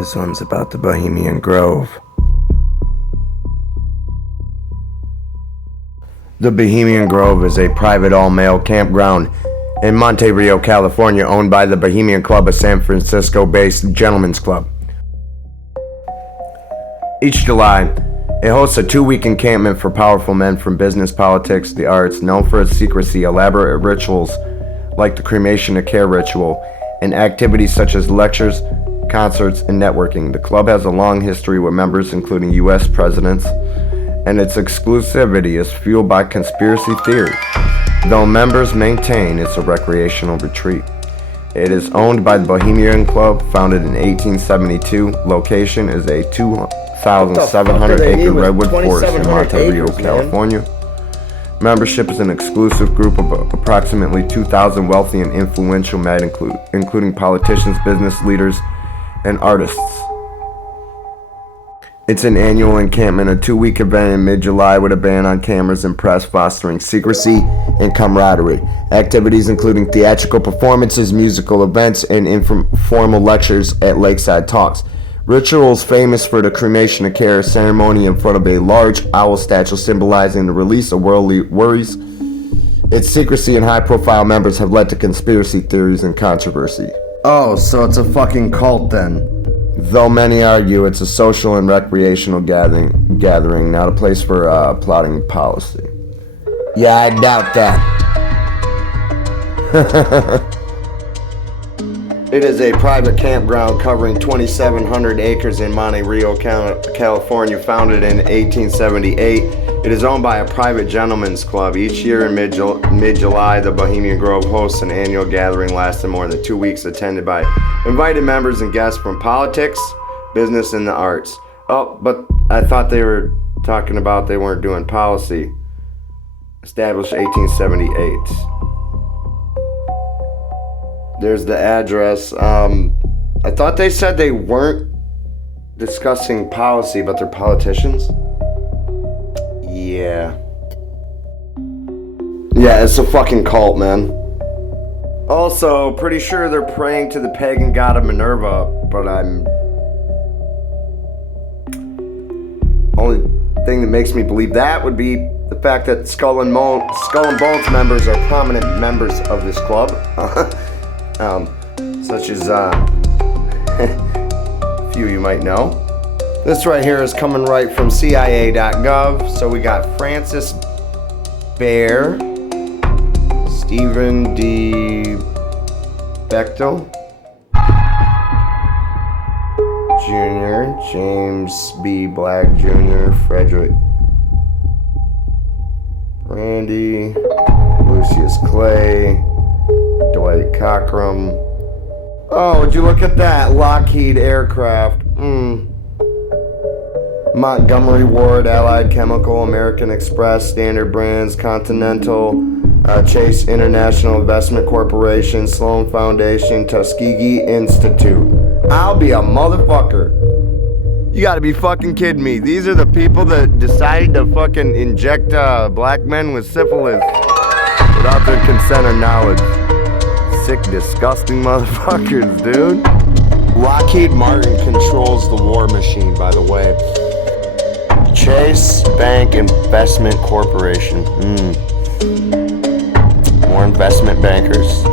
This one's about the Bohemian Grove. The Bohemian Grove is a private all-male campground in Monte Rio, California, owned by the Bohemian Club, a San Francisco-based gentlemen's club. Each July, it hosts a 2-week encampment for powerful men from business, politics, the arts, known for its secrecy, elaborate rituals like the cremation of care ritual, and activities such as lectures, concerts, and networking. The club has a long history with members including U.S. presidents, and its exclusivity is fueled by conspiracy theory, though members maintain it's a recreational retreat. It is owned by the Bohemian Club, founded in 1872. Location is a 2,700-acre redwood forest in Monte Rio, California. Membership is an exclusive group of approximately 2,000 wealthy and influential men, including politicians, business leaders, and artists. It's an annual encampment, a 2-week event in mid-July with a ban on cameras and press, fostering secrecy and camaraderie. Activities including theatrical performances, musical events, and informal lectures at lakeside talks. Rituals famous for the cremation of care ceremony in front of a large owl statue symbolizing the release of worldly worries. Its secrecy and high-profile members have led to conspiracy theories and controversy. Oh, so it's a fucking cult then. Though many argue it's a social and recreational gathering, not a place for plotting policy. Yeah, I doubt that. It is a private campground covering 2,700 acres in Monte Rio, California, founded in 1878. It is owned by a private gentlemen's club. Each year in mid-July, the Bohemian Grove hosts an annual gathering lasting more than 2 weeks, attended by invited members and guests from politics, business, and the arts. Oh, but I thought they were talking about they weren't doing policy. Established 1878. There's the address. I thought they said they weren't discussing policy, but they're politicians. Yeah, it's a fucking cult, man. Also, pretty sure they're praying to the pagan god of Minerva, but only thing that makes me believe that would be the fact that Skull and Bones members are prominent members of this club. Such as a few you might know. This right here is coming right from CIA.gov. So we got Francis Baer, Stephen D. Bechtel Jr., James B. Black Jr., Frederick Brandy, Lucius Clay, Dwight Cockrum. Oh, would you look at that? Lockheed Aircraft. Montgomery Ward, Allied Chemical, American Express, Standard Brands, Continental, Chase International Investment Corporation, Sloan Foundation, Tuskegee Institute. I'll be a motherfucker. You gotta be fucking kidding me. These are the people that decided to fucking inject black men with syphilis without their consent or knowledge. Sick, disgusting motherfuckers, dude. Lockheed Martin controls the war machine, by the way. Chase Bank Investment Corporation. More investment bankers.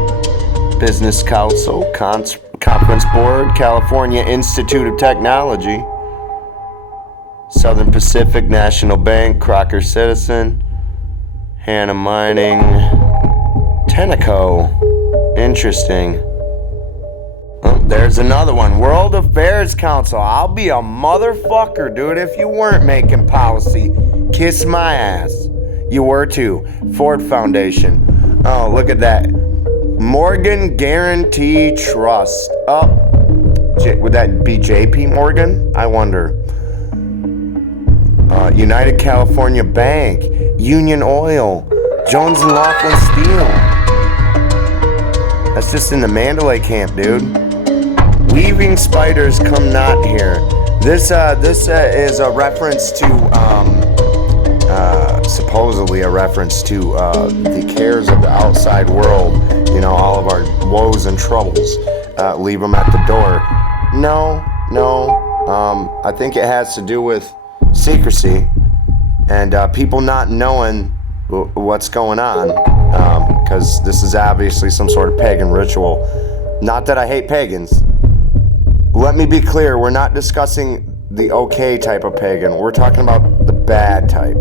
Business Council, Conference Board, California Institute of Technology, Southern Pacific National Bank, Crocker Citizen, Hanna Mining, Tenneco. Interesting. Oh, there's another one. World Affairs Council. I'll be a motherfucker, dude, if you weren't making policy. Kiss my ass. You were too. Ford Foundation. Oh, look at that. Morgan Guarantee Trust. Oh, would that be JP Morgan? I wonder. United California Bank. Union Oil. Jones and Laughlin Steel. That's just in the Mandalay camp, dude. Weaving spiders come not here. This is a reference to, supposedly a reference to the cares of the outside world. You know, all of our woes and troubles. Leave them at the door. No, No, I think it has to do with secrecy and people not knowing what's going on, because this is obviously some sort of pagan ritual. Not that I hate pagans. Let me be clear, we're not discussing the okay type of pagan. We're talking about the bad type.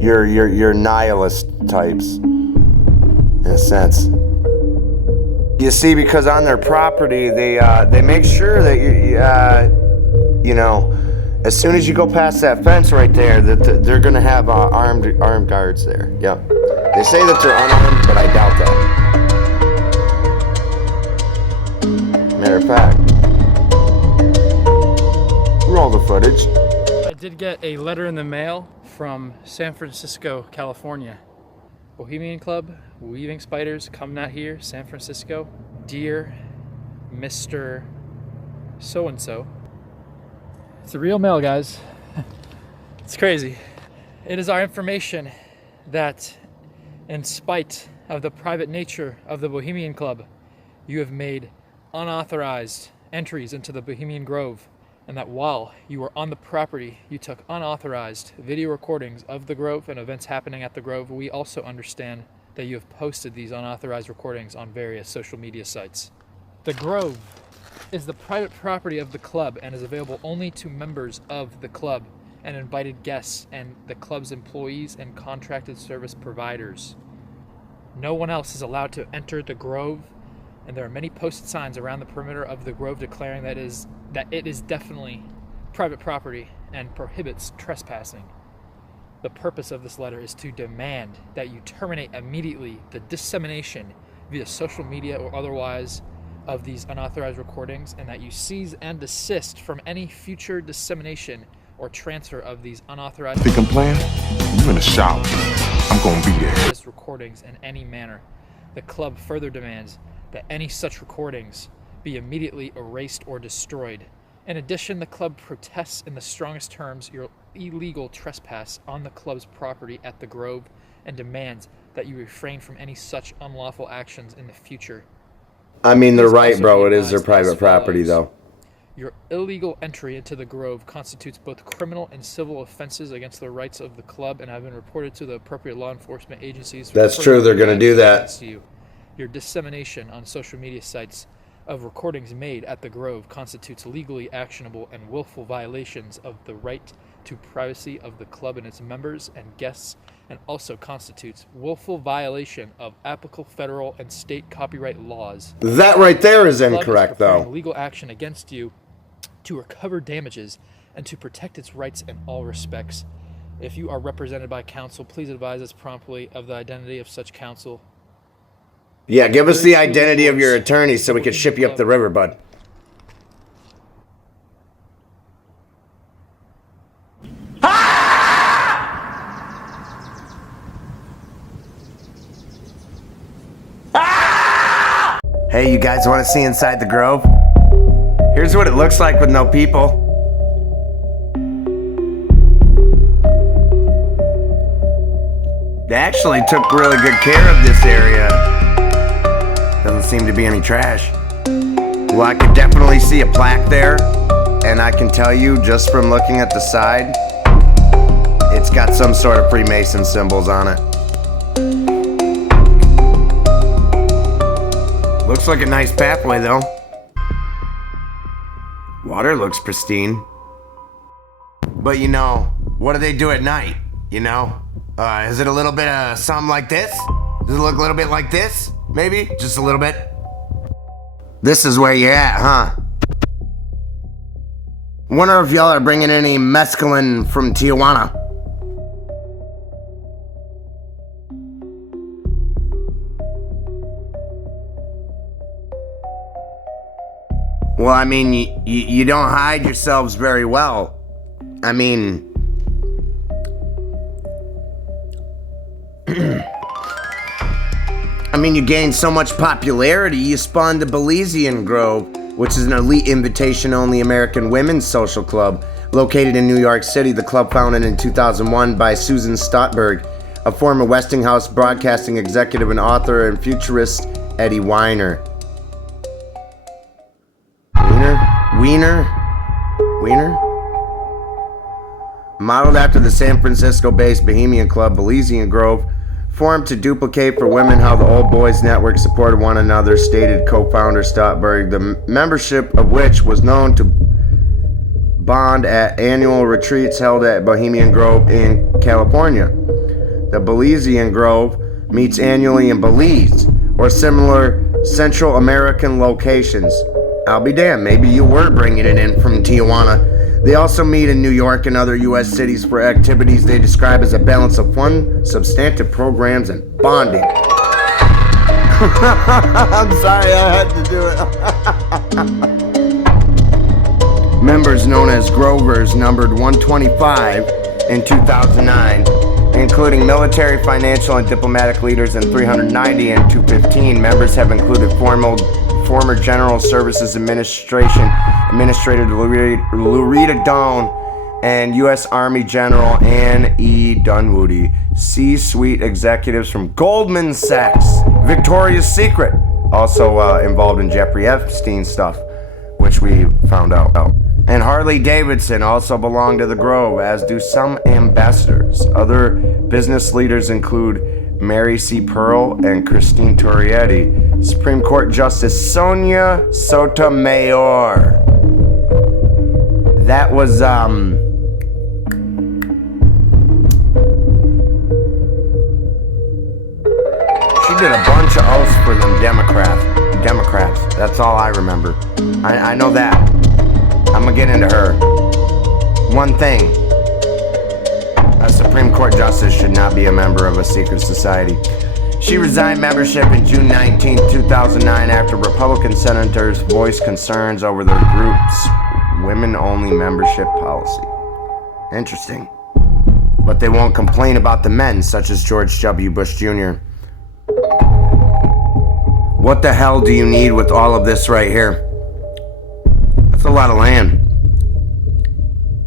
Your nihilist types, in a sense. You see, because on their property, they make sure that you know, as soon as you go past that fence right there, that they're gonna have armed guards there. Yep. They say that they're unarmed, but I doubt that. Matter of fact, roll the footage. I did get a letter in the mail from San Francisco, California. Bohemian Club, Weaving Spiders, come not here, San Francisco. Dear Mr. So-and-so. It's the real mail, guys. It's crazy. It is our information that, in spite of the private nature of the Bohemian Club, you have made unauthorized entries into the Bohemian Grove, and that while you were on the property, you took unauthorized video recordings of the Grove and events happening at the Grove. We also understand that you have posted these unauthorized recordings on various social media sites. The Grove is the private property of the club and is available only to members of the club and invited guests and the club's employees and contracted service providers. No one else is allowed to enter the Grove, and there are many posted signs around the perimeter of the Grove declaring that it is definitely private property and prohibits trespassing. The purpose of this letter is to demand that you terminate immediately the dissemination via social media or otherwise of these unauthorized recordings, and that you seize and desist from any future dissemination or transfer of these unauthorized Think I'm playing? You in the shower. I'm gonna be there. recordings in any manner. The club further demands that any such recordings be immediately erased or destroyed. In addition, the club protests in the strongest terms your illegal trespass on the club's property at the Grove and demands that you refrain from any such unlawful actions in the future. I mean, they're Please right, also bro. be It is their advised private as property, follows. though. Your illegal entry into the Grove constitutes both criminal and civil offenses against the rights of the club and have been reported to the appropriate law enforcement agencies. That's true, they're gonna do that. Against you. Your dissemination on social media sites of recordings made at the Grove constitutes legally actionable and willful violations of the right to privacy of the club and its members and guests, and also constitutes willful violation of applicable federal and state copyright laws. That right there is The club incorrect, is preparing though. legal action against you to recover damages and to protect its rights in all respects. If you are represented by counsel, please advise us promptly of the identity of such counsel. Yeah, give us the identity of your attorney so we can ship you up the river, bud. Hey, you guys want to see inside the Grove? Here's what it looks like with no people. They actually took really good care of this area. Doesn't seem to be any trash. Well, I could definitely see a plaque there, and I can tell you just from looking at the side, it's got some sort of Freemason symbols on it. Looks like a nice pathway, though. Water looks pristine. But you know, what do they do at night? You know? Is it a little bit of something like this? Does it look a little bit like this? Maybe? Just a little bit? This is where you're at, huh? Wonder if y'all are bringing any mescaline from Tijuana. Well, I mean, you don't hide yourselves very well. I mean... you gained so much popularity, you spawned the Belizean Grove, which is an elite invitation-only American women's social club located in New York City. The club founded in 2001 by Susan Stotberg, a former Westinghouse broadcasting executive and author, and futurist Eddie Weiner. Wiener? Wiener? Modeled after the San Francisco-based Bohemian club Bohemian Grove, formed to duplicate for women how the Old Boys Network supported one another, stated co-founder Stotberg, the membership of which was known to bond at annual retreats held at Bohemian Grove in California. The Bohemian Grove meets annually in Belize or similar Central American locations. I'll be damned, maybe you were bringing it in from Tijuana. They also meet in New York and other U.S. cities for activities they describe as a balance of fun, substantive programs, and bonding. I'm sorry, I had to do it. Members known as Grovers numbered 125 in 2009, including military, financial, and diplomatic leaders, and 390 in 2015. Members have included former General Services Administrator Lurita Doan and U.S. Army General Ann E. Dunwoody, C-suite executives from Goldman Sachs, Victoria's Secret, also involved in Jeffrey Epstein stuff, which we found out. And Harley Davidson also belong to the Grove, as do some ambassadors. Other business leaders include Mary C. Pearl and Christine Turietti, Supreme Court Justice Sonia Sotomayor. That was, she did a bunch of oaths for them Democrats. That's all I remember. I know that. I'm gonna get into her. One thing. A Supreme Court Justice should not be a member of a secret society. She resigned membership in June 19, 2009 after Republican senators voiced concerns over their group's women-only membership policy. Interesting. But they won't complain about the men, such as George W. Bush Jr. What the hell do you need with all of this right here? That's a lot of land.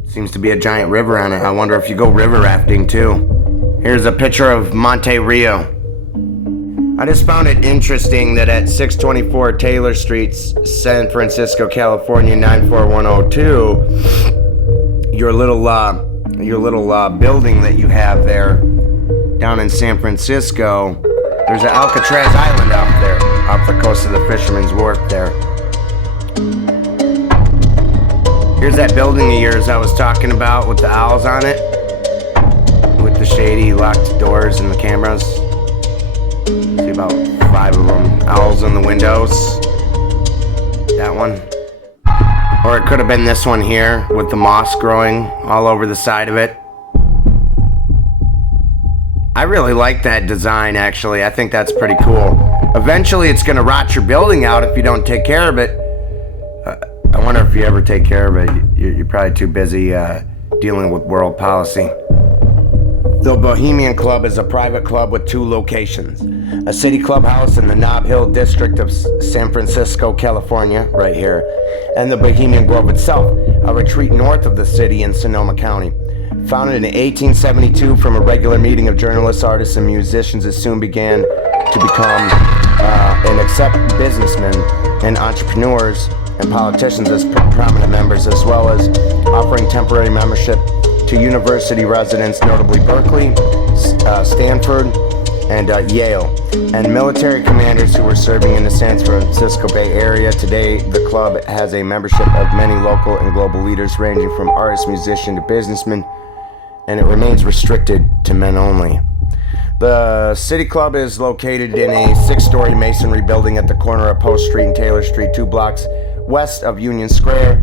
Seems to be a giant river on it. I wonder if you go river rafting too. Here's a picture of Monte Rio. I just found it interesting that at 624 Taylor Street, San Francisco, California 94102, your little building that you have there down in San Francisco, there's an Alcatraz Island out there, off the coast of the Fisherman's Wharf there. Here's that building of yours I was talking about with the owls on it, with the shady locked doors and the cameras. See about 5 of them. Owls in the windows. That one. Or it could have been this one here with the moss growing all over the side of it. I really like that design, actually. I think that's pretty cool. Eventually it's going to rot your building out if you don't take care of it. I wonder if you ever take care of it. You're probably too busy dealing with world policy. The Bohemian Club is a private club with 2 locations. A city clubhouse in the Nob Hill district of San Francisco, California, right here, and the Bohemian Grove itself, a retreat north of the city in Sonoma County. Founded in 1872 from a regular meeting of journalists, artists, and musicians, it soon began to become and accept businessmen and entrepreneurs and politicians as prominent members, as well as offering temporary membership to university residents, notably Berkeley, Stanford, and Yale, and military commanders who were serving in the San Francisco Bay Area. Today, the club has a membership of many local and global leaders ranging from artists, musicians, to businessmen, and it remains restricted to men only. The City Club is located in a 6-story masonry building at the corner of Post Street and Taylor Street, 2 blocks west of Union Square,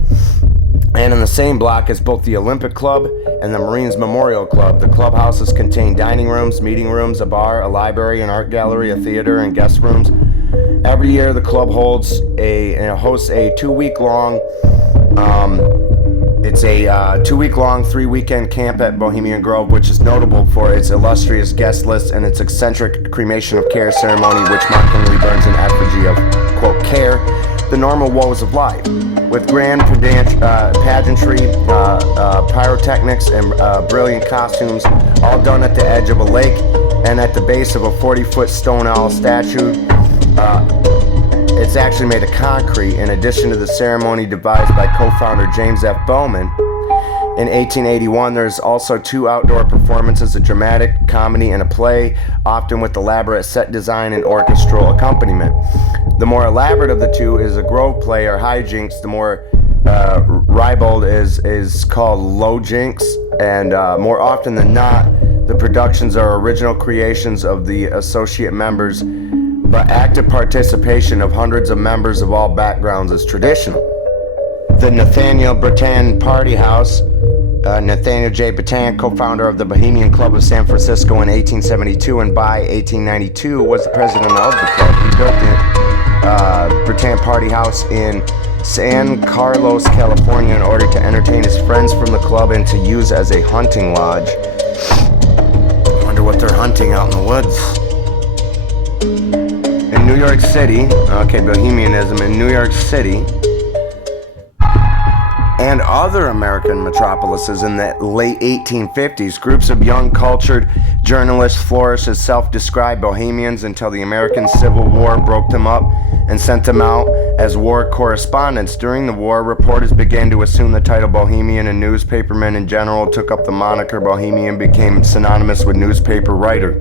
and in the same block is both the Olympic Club and the Marines Memorial Club. The clubhouses contain dining rooms, meeting rooms, a bar, a library, an art gallery, a theater, and guest rooms. Every year, the club hosts a 2-week-long 3-weekend camp at Bohemian Grove, which is notable for its illustrious guest list and its eccentric cremation of care ceremony, which mockingly burns an effigy of, quote, care, the normal woes of life, with grand pageantry, pyrotechnics, and brilliant costumes, all done at the edge of a lake and at the base of a 40-foot stone owl statue. It's actually made of concrete, in addition to the ceremony devised by co-founder James F. Bowman. In 1881, there's also 2 outdoor performances, a dramatic comedy and a play, often with elaborate set design and orchestral accompaniment. The more elaborate of the 2 is a grove play or hijinks. The more ribald is called low jinks, and more often than not, the productions are original creations of the associate members, but active participation of hundreds of members of all backgrounds is traditional. The Nathaniel Breton Party House, Nathaniel J. Breton, co-founder of the Bohemian Club of San Francisco in 1872, and by 1892 was the president of the club. He built the Breton Party House in San Carlos, California, in order to entertain his friends from the club and to use as a hunting lodge. I wonder what they're hunting out in the woods. In New York City, Bohemianism in New York City and other American metropolises in the late 1850s, groups of young, cultured journalists flourished as self-described Bohemians until the American Civil War broke them up and sent them out as war correspondents. During the war, reporters began to assume the title Bohemian, and newspapermen in general took up the moniker Bohemian, became synonymous with newspaper writer.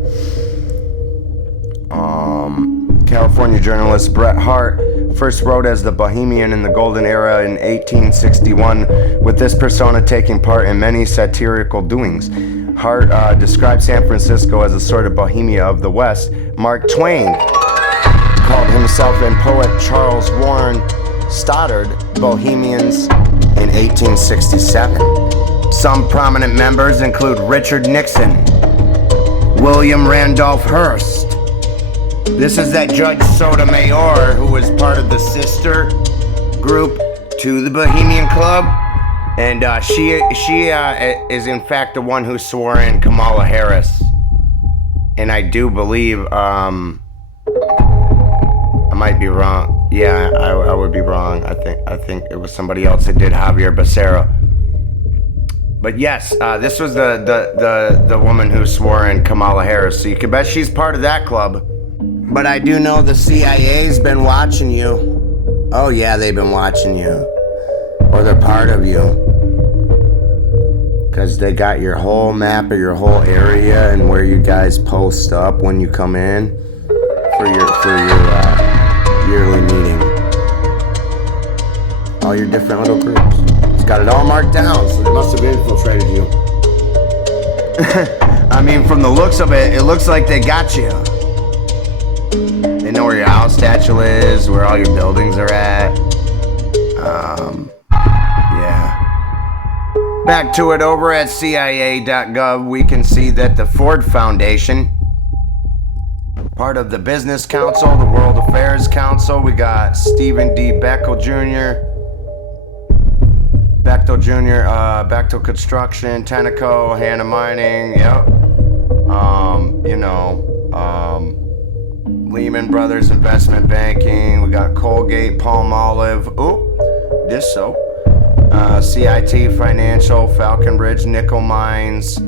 California journalist Bret Hart first wrote as the Bohemian in the Golden Era in 1861, with this persona taking part in many satirical doings. Hart described San Francisco as a sort of Bohemia of the West. Mark Twain called himself and poet Charles Warren Stoddard Bohemians in 1867. Some prominent members include Richard Nixon, William Randolph Hearst. This is that Judge Sotomayor, who was part of the sister group to the Bohemian Club, and she is in fact the one who swore in Kamala Harris. And I do believe, I might be wrong. Yeah, I would be wrong. I think it was somebody else that did Javier Becerra. But yes, this was the woman who swore in Kamala Harris. So you can bet she's part of that club. But I do know the CIA's been watching you. Oh yeah, they've been watching you. Or they're part of you. Because they got your whole map of your whole area and where you guys post up when you come in for your yearly meeting. All your different little groups. It's got it all marked down, so they must have infiltrated you. I mean, from the looks of it, it looks like they got you. They know where your house statue is, where all your buildings are at. Yeah. Back to it, over at CIA.gov, we can see that the Ford Foundation, part of the Business Council, the World Affairs Council, we got Stephen D. Bechtel Jr., Bechtel Construction, Tenneco, Hanna Mining, yep. Lehman Brothers Investment Banking, we got Colgate, Palmolive, dish soap, CIT Financial, Falconbridge Nickel Mines,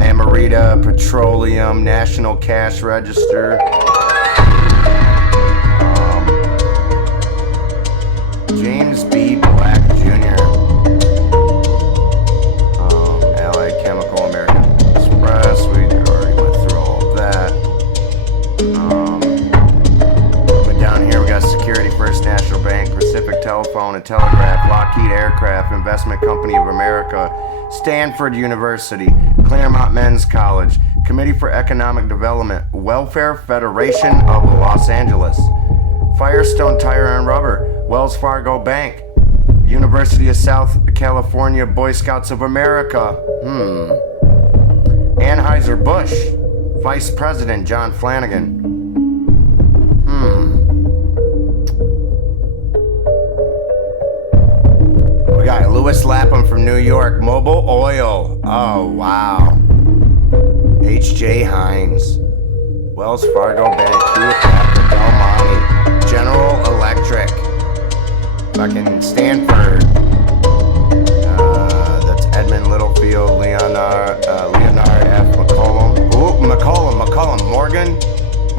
Amarita Petroleum, National Cash Register, James B. Black Jr., Allied Chemical, American Express, we already went through all of that. But down here we got Security First National Bank, Pacific Telephone and Telegraph, Lockheed Aircraft, Investment Company of America, Stanford University, Claremont Men's College, Committee for Economic Development, Welfare Federation of Los Angeles, Firestone Tire and Rubber, Wells Fargo Bank, University of South California Boy Scouts of America, Anheuser-Busch, Vice President John Flanagan, We got Lewis Lapham from New York, Mobil Oil, oh wow, H.J. Heinz, Wells Fargo Bank, Hewlett Packard, Del Monte, General Electric, fucking Stanford, that's Edmund Littlefield, Leonard F. McCollum, McCollum,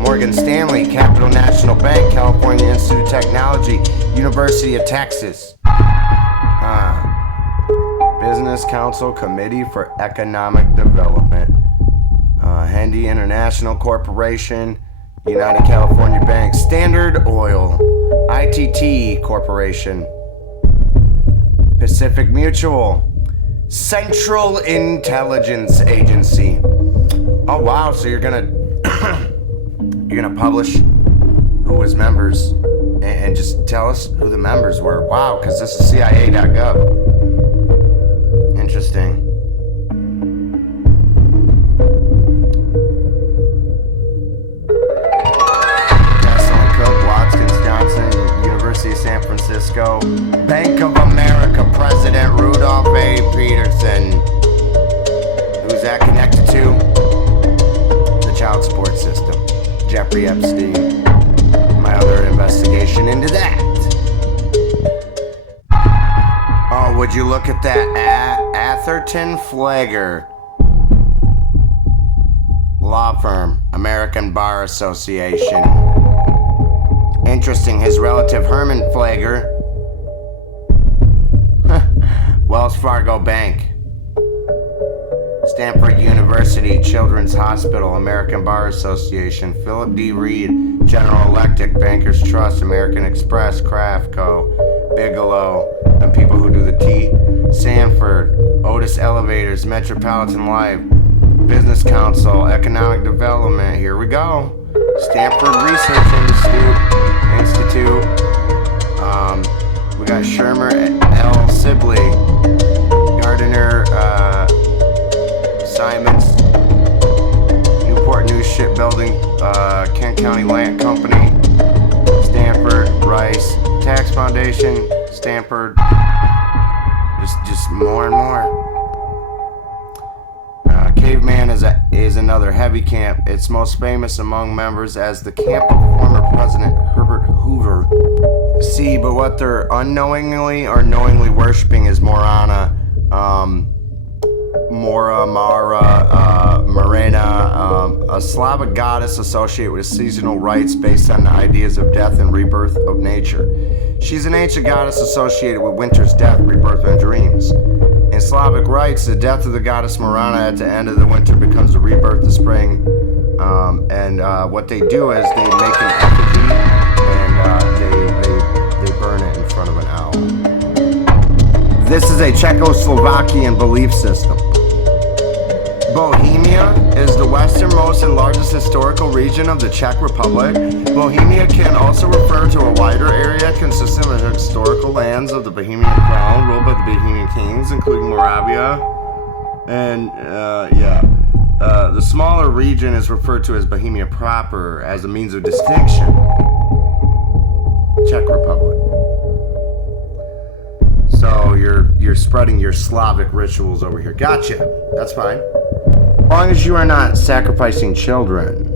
Morgan Stanley, Capital National Bank, California Institute of Technology, University of Texas. Business Council Committee for Economic Development. Hendy International Corporation, United California Bank, Standard Oil, ITT Corporation, Pacific Mutual, Central Intelligence Agency. Oh wow, so you're gonna publish who was members and just tell us who the members were. Wow, because this is CIA.gov. Interesting. University of San Francisco, Bank of America President Rudolph A. Peterson. Who's that connected to? The child support system. Jeffrey Epstein. My other investigation into that. Oh, would you look at that? Atherton Flagger. Law firm, American Bar Association. Interesting, his relative Herman Flagger, Wells Fargo Bank, Stanford University, Children's Hospital, American Bar Association, Philip D. Reed, General Electric, Bankers Trust, American Express, Kraft Co., Bigelow, and people who do the tea, Sanford, Otis Elevators, Metropolitan Life, Business Council, Economic Development, here we go, Stanford Research Institute. We got Shermer L. Sibley, Gardner Simons, Newport News Shipbuilding, Kent County Land Company, Stanford Rice Tax Foundation, Stanford. Just more and more. Caveman is another heavy camp. It's most famous among members as the camp of former President Herbert Hoover. See, but what they're unknowingly or knowingly worshiping is Morana, Marina, a Slavic goddess associated with seasonal rites based on the ideas of death and rebirth of nature. She's an ancient goddess associated with winter's death, rebirth, and dreams. In Slavic rites, the death of the goddess Marana at the end of the winter becomes the rebirth of spring. What they do is they make an effigy and they burn it in front of an owl. This is a Czechoslovakian belief system. Bohemia is the westernmost and largest historical region of the Czech Republic. Bohemia can also refer to a wider area consisting of the historical lands of the Bohemian crown ruled by the Bohemian kings, including Moravia. The smaller region is referred to as Bohemia proper as a means of distinction. Czech Republic. So you're spreading your Slavic rituals over here. Gotcha. That's fine. As long as you are not sacrificing children.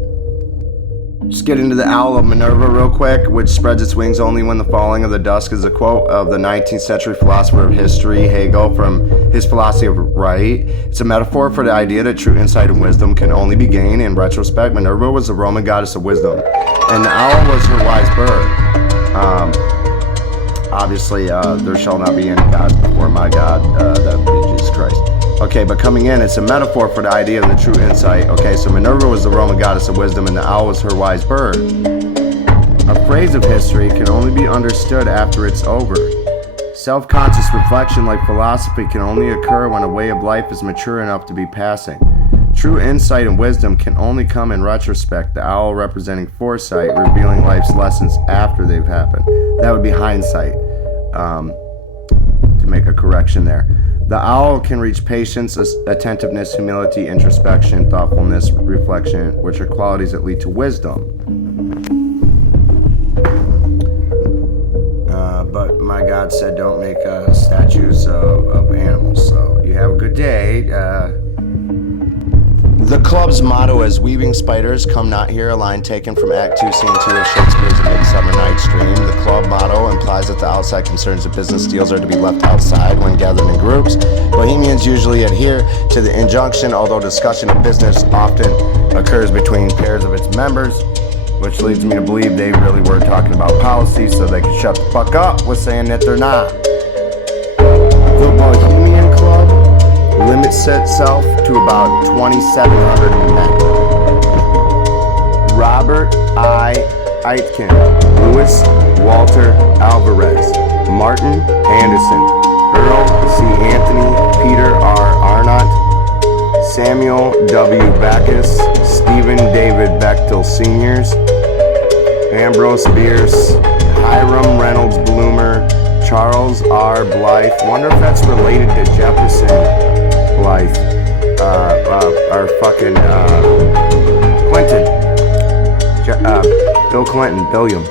Just get into the Owl of Minerva real quick, which spreads its wings only when the falling of the dusk, is a quote of the 19th century philosopher of history, Hegel, from his philosophy of right. It's a metaphor for the idea that true insight and wisdom can only be gained in retrospect. Minerva was the Roman goddess of wisdom, and the owl was her wise bird. Obviously, there shall not be any gods before my God, that would be Jesus Christ. Okay, but coming in, it's a metaphor for the idea of the true insight. Okay, so Minerva was the Roman goddess of wisdom, and the owl was her wise bird. A phrase of history can only be understood after it's over. Self-conscious reflection, like philosophy, can only occur when a way of life is mature enough to be passing. True insight and wisdom can only come in retrospect, the owl representing foresight, revealing life's lessons after they've happened. That would be hindsight, to make a correction there. The owl can reach patience, attentiveness, humility, introspection, thoughtfulness, reflection, which are qualities that lead to wisdom. But my God said don't make statues of animals, so you have a good day. The club's motto is "Weaving spiders come not here," a line taken from Act 2, Scene 2 of Shakespeare's A Midsummer Night's Dream. The club motto implies that the outside concerns of business deals are to be left outside when gathered in groups. Bohemians usually adhere to the injunction, although discussion of business often occurs between pairs of its members. which leads me to believe they really were talking about policy so they could shut the fuck up with saying that they're not. The Bohemian Club limits itself to about 2,700 men. Robert I. Aitken, Louis Walter Alvarez, Martin Anderson, Earl C. Anthony, Peter R. Arnott, Samuel W. Backus, Stephen David Bechtel Sr., Ambrose Bierce, Hiram Reynolds Bloomer, Charles R. Blythe. Wonder if that's related to Jefferson Blythe. Or fucking Clinton. Bill Clinton. Billiam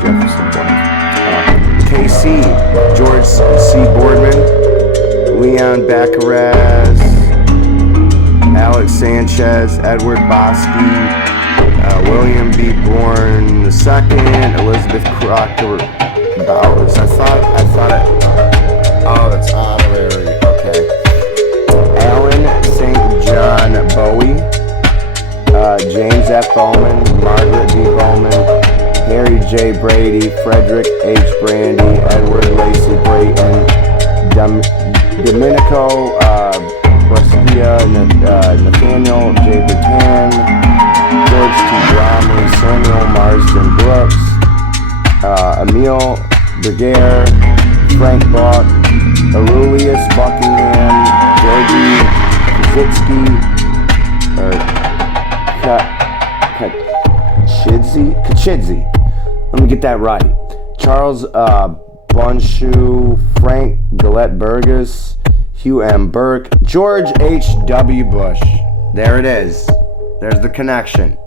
Jefferson Blythe. KC, George C. Boardman, Leon Baccaraz, Alex Sanchez, Edward Bosky, William B. Bourne II, Elizabeth Crocker Bowers. I thought it. Oh, it's honorary. Okay. Alan St. John Bowie, James F. Bowman, Margaret D. Bowman, Harry J. Brady, Frederick H. Brandy, Edward Lacey Brayton, Domenico Brescia, Nathaniel J. Bertan, George T. Bromley, Samuel Marsden Brooks, Emile Berger, Frank Bach, Aurelius Buckingham, Georgie Kaczynski, Kachidze. Let me get that right. Charles Bonshu, Frank Gillette Burgess, Hugh M. Burke, George H.W. Bush. There it is. There's the connection.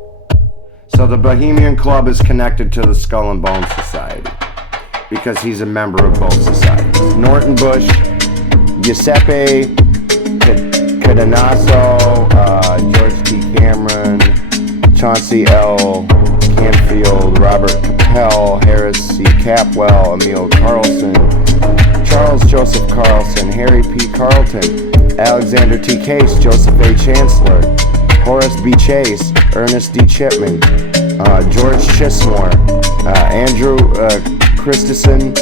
So the Bohemian Club is connected to the Skull and Bones Society because he's a member of both societies. Norton Bush, Giuseppe Cadanasso, George T. Cameron, Chauncey L. Canfield, Robert Capel, Harris C. Capwell, Emil Carlson, Charles Joseph Carlson, Harry P. Carlton, Alexander T. Case, Joseph A. Chancellor, Horace B. Chase, Ernest D. Chipman, George Chismore, Andrew Christensen,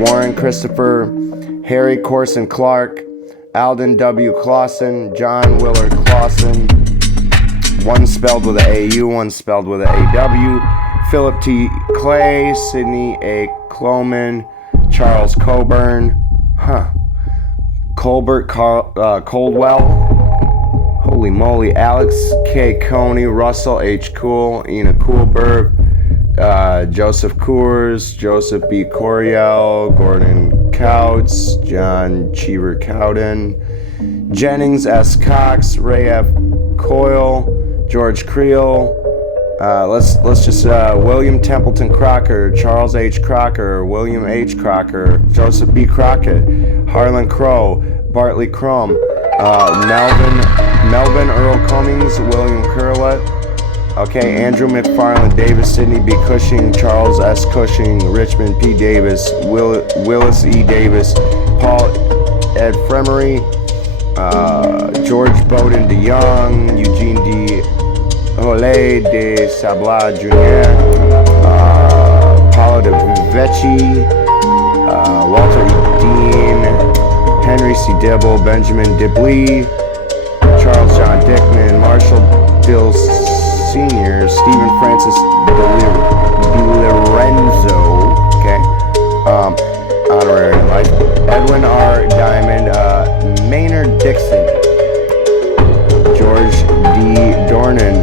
Warren Christopher, Harry Corson Clark, Alden W. Clausen, John Willard Clausen, one spelled with an AU, one spelled with an AW, Philip T. Clay, Sidney A. Cloman, Charles Coburn, Colbert Coldwell, holy moly, Alex K. Coney, Russell H. Cool, Ina Coolberg, Joseph Coors, Joseph B. Coriel, Gordon Couts, John Cheever Cowden, Jennings S. Cox, Ray F. Coyle, George Creel, let's just William Templeton Crocker, Charles H. Crocker, William H. Crocker, Joseph B. Crockett, Harlan Crow, Bartley Crum, Melvin Earl Cummings, William Curlett, okay, Andrew McFarland, Davis Sidney B. Cushing, Charles S. Cushing, Richmond P. Davis, Willis E. Davis, Paul Ed Fremery, George Bowden DeYoung, Eugene D. Ole de Sabla Jr., Paolo de Vecchi, Walter E. Dean, Henry C. Dibble, Benjamin Dibley, Charles John Dickman, Marshall Bill Sr., Stephen Francis DiLorenzo, okay, honorary life, Edwin R. Diamond, Maynard Dixon, George D. Dornan,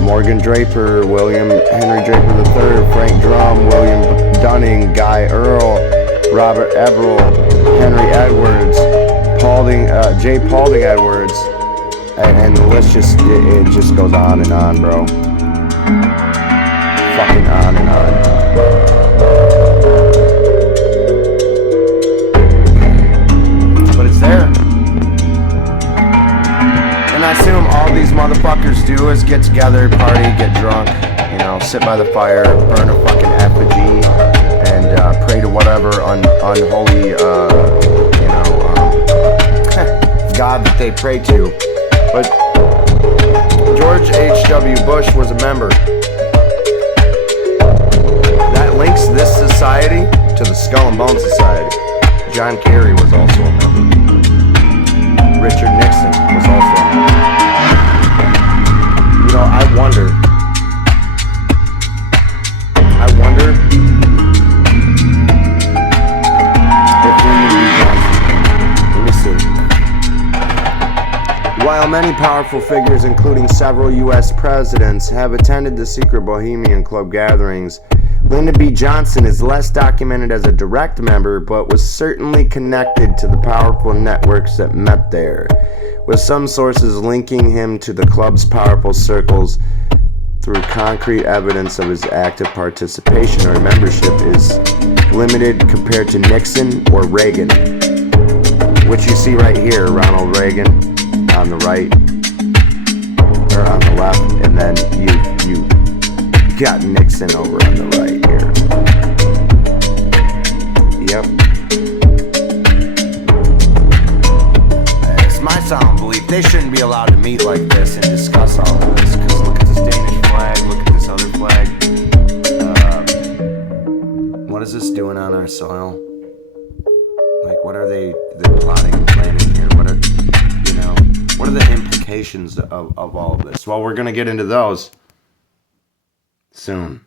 Morgan Draper, William Henry Draper III, Frank Drum, William Dunning, Guy Earl, Robert Everell, Henry Edwards, J. Paulding Edwards, and the list just goes on and on, bro. Fucking on and on. But it's there. And I assume all these motherfuckers do is get together, party, get drunk, sit by the fire, burn a fucking effigy, and pray to whatever unholy, God that they pray to. But George H.W. Bush was a member. That links this society to the Skull and Bones Society. John Kerry was also a member. Richard Nixon was also a member. You know, I wonder if Lyndon B. Johnson. Let me see. While many powerful figures, including several U.S. presidents, have attended the secret Bohemian Club gatherings, Lyndon B. Johnson is less documented as a direct member, but was certainly connected to the powerful networks that met there, with some sources linking him to the club's powerful circles through concrete evidence of his active participation or membership is limited compared to Nixon or Reagan, which you see right here, Ronald Reagan on the right, or on the left, and then you got Nixon over on the right here. Yep. It's my sound belief they shouldn't be allowed to meet like this and discuss all of this, because look at this Danish flag, look at this other flag. What is this doing on our soil? Like, what are they plotting and planning here? What are the implications of all of this? Well, we're going to get into those soon,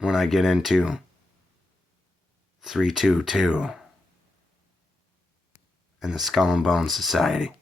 when I get into 322 and the Skull and Bones Society.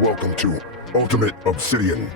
Welcome to Ultimate Obsidian.